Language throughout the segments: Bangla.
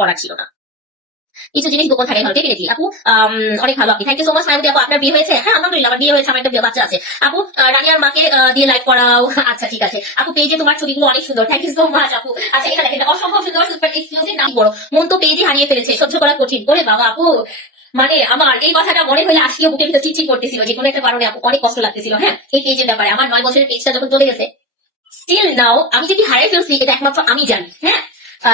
করা ছিল না। কিছু জিনিস গোপন থাকে ভালো, ডেফিনেটলি আপু। অনেক ভালো আপনি, thank you so much. Mayabati আপু, আপনার বিয়ে হয়েছে? হ্যাঁ আলহামদুলিল্লাহ, আমার বিয়ে হয়েছে, আমার একটা বাচ্চা আছে। আপু রানিয়ার মাকে দিয়ে লাইভ করাও। আচ্ছা ঠিক আছে আপু, পেজে তোমার ছবিগুলো অনেক সুন্দর, থ্যাংক ইউ সো মাচ আপু। আচ্ছা এটা দেখেন, অসম্ভব সুন্দর, সুপার এক্সক্লুসিভ, নাম বড়, মন তো পেজে হারিয়ে ফেলেছে, সহ্য করা কঠিন। ওরে বাবা আপু, মানে আমার এই কথাটা মনে হলে আজকে বুকের ভিতর চিটচিট করতেছিল, যে কোনো একটা কারণে আপু অনেক কষ্ট লাগতেছিল। হ্যাঁ এই পেজের ব্যাপারে, আমার 9 বছরের পেজটা যখন চলে গেছে, স্টিল নাও আমি যে কি হারিয়ে ফেলছি এটা একমাত্র আমি জানি। হ্যাঁ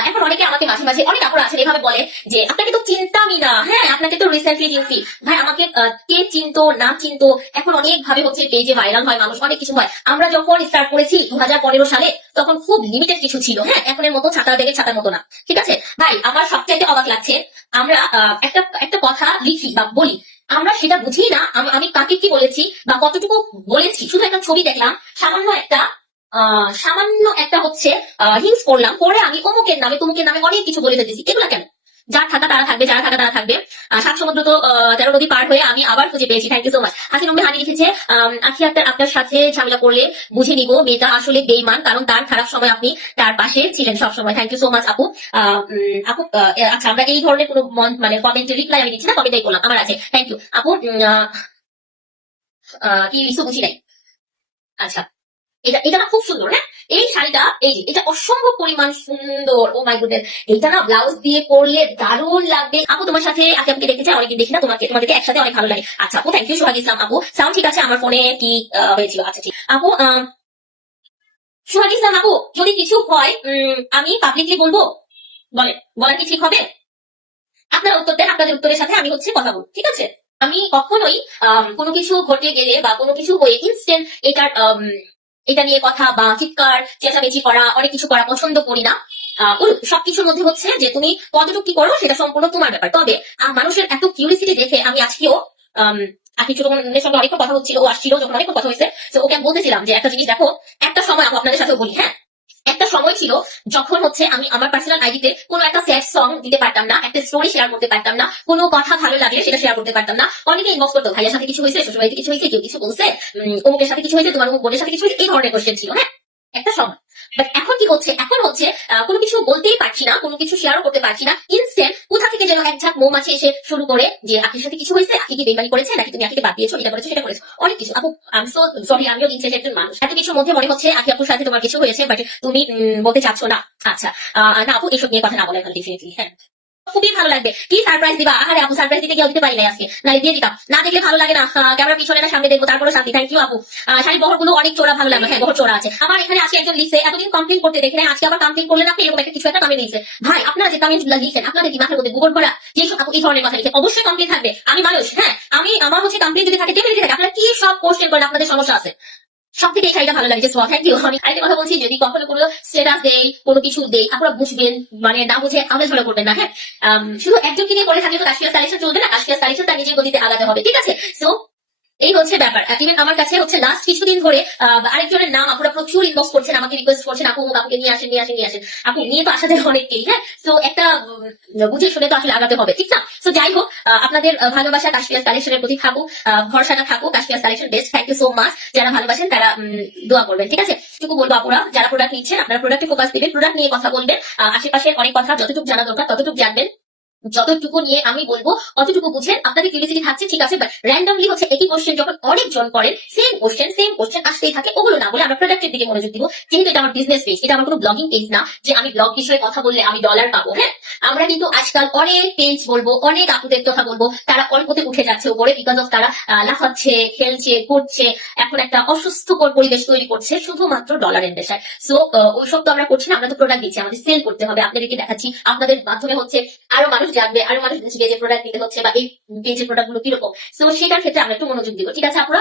এখন অনেকে আমাকে মাঝে মাঝে, অনেক আপুরা আছেন এভাবে বলে যে আপনাকে তো চিনতামই না, হ্যাঁ আপনাকে তো রিসেন্টলি চিনছি। ভাই আমাকে কে চিনতো না চিনতো, এখন অনেক ভাবে হচ্ছে পেজে ভাইরাল হয় মানুষ, অনেক কিছু হয়। আমরা যখন স্টার্ট করেছি 2015 সালে, তখন খুব লিমিটেড কিছু ছিল। হ্যাঁ এখনের মতো ছাতা দেখে ছাতার মতো না, ঠিক আছে ভাই। আমার সবচাইতে অবাক লাগছে, আমরা একটা একটা কথা লিখি বা বলি, আমরা সেটা বুঝি না আমি কাকে কি বলেছি বা কতটুকু বলেছি। শুধু একটা ছবি দেখলাম, সামান্য একটা হচ্ছে হিংস করলাম, করে আমি অমুকের নামে তমুকের নামে অনেক কিছু বলে দিতেছি। এগুলা কেন? যার থাকা তারা থাকবে, যারা থাকা তারা থাকবে। 7 সমুদ্র তো 13 নদী পার হয়ে আমি আবার খুঁজে পেয়েছি, thank you so much. Hasin Umme Hani লিখেছে, আখি আক্তার আপনার সাথে ঝামেলা করলে বুঝে নিব মেয়েটা আসলে বেইমান, কারণ তার খারাপ সময় আপনি তার পাশে ছিলেন সবসময়, থ্যাংক ইউ সো মাচ আপু। আপু আচ্ছা, আমরা এই ধরনের কোনো মানে কমেন্টের রিপ্লাই আমি দিচ্ছি না, কমেন্টাই করলাম, আমার আছে, থ্যাংক ইউ আপু। কি লিখছো বুঝি নাই। আচ্ছা এটা এটা না খুব সুন্দর। হ্যাঁ এই শাড়িটা, এই যে এটা অসম্ভব পরিমাণ সুন্দর, ও মাই গুডনেস। এটা না ব্লাউজ দিয়ে পরলে দারুণ লাগবে আপু। তোমার সাথে আগে আমাকে দেখতে চাই, অনেকদিন দেখি না তোমাদেরকে একসাথে, অনেক ভালো লাগে। আচ্ছা আপু, থ্যাংক ইউ সোহাগ ইসলাম আপু। সাউন্ড ঠিক আছে? আমার ফোনে কি হয়েছিল? আচ্ছা ঠিক আপু। সোহাগ ইসলাম আপু, যদি কিছু হয় আমি পাবলিকলি বলবো, বলা কি ঠিক হবে? আপনারা উত্তর দেন, আপনাদের উত্তরের সাথে আমি হচ্ছে কথা বলবো, ঠিক আছে? আমি কখনোই কোনো কিছু ঘটে গেলে বা কোনো কিছু হয়ে ইনস্ট্যান্ট এটার এটা নিয়ে কথা বা চিৎকার চেঁচামেচি করা, অনেক কিছু করা পছন্দ করি না। সবকিছুর মধ্যে হচ্ছে যে তুমি কতটুকু কি করো সেটা সম্পূর্ণ তোমার ব্যাপার। তবে মানুষের এত কিউরিসিটি দেখে আমি আজকেও আজকে ছোট বোনের সঙ্গে অনেকক্ষণ কথা হচ্ছিল, ও আসছিল যখন, অনেকক্ষণ কথা হয়েছে, তো ওকে আমি বলতেছিলাম যে একটা জিনিস দেখো, একটা সময় আপু আপনাদের সাথে বলি, হ্যাঁ একটা সময় ছিল যখন হচ্ছে আমি আমার পার্সোনাল আইডিতে কোনো একটা স্যাড সং দিতে পারতাম না, একটা স্টোরি শেয়ার করতে পারতাম না, কোনো কথা ভালো লাগলে সেটা শেয়ার করতে পারতাম না। অনেকে ইনবক্স করতো, ভাইয়ের সাথে কিছু হয়েছে, শ্বশুরবাড়িতে কিছু হয়েছে, কেউ কিছু বলছে, অমুকের সাথে কিছু হয়েছে, তোমার অমুক বোনের সাথে কিছু হয়েছে, এই ধরনের কোশ্চেন ছিল। হ্যাঁ একটা সময়। বাট এখন কি হচ্ছে, এখন হচ্ছে কোনো কিছু বলতেই পারছি না, কোনো কিছু শেয়ারও করতে পারছি না। ইনস্ট্যান্ট কোথা থেকে যেন এক ঝাঁক মৌমাছি এসে শুরু করে যে আখির সাথে কিছু হয়েছে, আখি কি বেইমানি করেছে, নাকি তুমি আখিকে বাদ দিয়েছো, এটা করেছো সেটা করেছো, অনেক কিছু আপু। আমি সো সরি, আমিও দিন শেষে একজন মানুষ, এত কিছুর মধ্যে মনে হচ্ছে আখি আপুর সাথে তোমার কিছু হয়েছে, বাট তুমি বলতে চাচ্ছ না। আচ্ছা না আপু, এইসব নিয়ে কথা না বলে ভালো, ডেফিনেটলি। হ্যাঁ খুবই ভালো লাগবে। কি সারপ্রাইজ দিবা? আরে আপু সারপ্রাইজ দিতে গিয়ে দিতে পারি নাই আজকে, নালে দিয়ে দিতাম। না দেখলে ভালো লাগে না, ক্যামেরা পিছনে না সামনে দেখবো, তারপরে শান্তি। থ্যাংক ইউ আপু। শাড়ির বহর গুলো অনেক চোরা, ভালো লাগলো। হ্যাঁ বহর চোরা আছে। আমার এখানে আজকে একজন লিখছে, এতদিন কমপ্লেন করতে দেখে নাই, আজকে আবার কমপ্লেন করলেন আপনি, এরকম একটা কিছু একটা কমেন্ট লিখছে। ভাই আপনারা যে কমেন্ট গুলো লিখেন, আপনাদের কি মাথার মধ্যে গোবর ভরা? যে আপু এই ধরনের কথা লিখে, অবশ্যই কমপ্লেন থাকবে। আমি মানুষ, হ্যাঁ আমি আমার হচ্ছে কমপ্লেন যদি থাকে, ডেফিনেটলি থাকে। আপনারা কি সব কোশ্চেন করেন, আপনাদের সমস্যা আছে। সব থেকে এই শাড়িটা ভালো লাগছে, থ্যাংক ইউ। আমি আরেকটা কথা বলছি, যদি কখনো কোনো স্টেটাস দেই, কোনো কিছু দেই, আপনারা বুঝবেন, মানে না বুঝে আলাদা ঝগড়া করবেন না। হ্যাঁ শুধু একজনকে নিয়ে পড়ে থাকলে তো কাশ্মীর কালেকশন চলবে না, কাশ্মীর কালেকশন তার নিজের গতিতে আগাতে হবে, ঠিক আছে? সো এই হচ্ছে ব্যাপার। ইভেন আমার কাছে হচ্ছে লাস্ট কিছুদিন ধরে আরেকজনের নাম আপুরা প্রচুর ইনবক্স করছেন, আমাকে রিকোয়েস্ট করছেন, আপু আপুকে নিয়ে আসেন, নিয়ে আসেন, নিয়ে আসেন। আপু নিয়ে তো আসা যায় অনেককেই, হ্যাঁ তো একটা বুঝে শুনে তো আসলে আগাতে হবে, ঠিক না? তো যাই হোক, আপনাদের ভালোবাসা কাশ্মীর কালেকশনের প্রতি থাকুক, ভরসাটা থাকুক, Kashmir collection best. Thank you so much. যারা ভালোবাসেন তারা দোয়া করবেন, ঠিক আছে? টুকু বলবো আপুরা, যারা প্রোডাক্ট নিচ্ছেন আপনারা প্রোডাক্টে ফোকাস দিবেন, প্রোডাক্ট নিয়ে কথা বলবেন, আশেপাশের অনেক কথা যতটুকু জানা দরকার ততটুকু জানবেন, যতটুকু নিয়ে আমি বলবো অতটুকু বুঝেন। আপনাদের কিউরিসিটি থাকছে, ঠিক আছে, বাট র্যান্ডমলি হচ্ছে একই কোশ্চেন যখন অনেকজন করেন, সেম কোশ্চেন আসতেই থাকে, ওগুলো না বলে আমরা প্রোডাক্টের দিকে মনোযোগ দিব। যেহেতু এটা আমার বিজনেস পেজ, এটা আমার কোনো ব্লগিং পেজ না যে আমি ব্লগ বিষয়ে কথা বললে আমি ডলার পাবো। হ্যাঁ আমরা কিন্তু আজকাল অনেক পেজ বলবো, অনেক আপুদের কথা বলবো, তারা অল্পতে উঠে যাচ্ছে উপরে, বিকজ অফ তারা লাফাচ্ছে, খেলছে, ঘুরছে, এখন একটা অসুস্থকর পরিবেশ তৈরি করছে শুধুমাত্র ডলারের নেশায়। সো ওইসব তো আমরা করছি না, আমরা তো প্রোডাক্ট দিচ্ছি, আমাদের সেল করতে হবে, আপনাদেরকে দেখাচ্ছি, আপনাদের মাধ্যমে হচ্ছে আরো মানুষ জানবে, আরো মানুষ বুঝবে যে প্রোডাক্ট দিতে হচ্ছে বা এই পেজের প্রোডাক্ট গুলো কিরকম। সো সেটার ক্ষেত্রে আমরা একটু মনোযোগ দিব, ঠিক আছে আপুরা?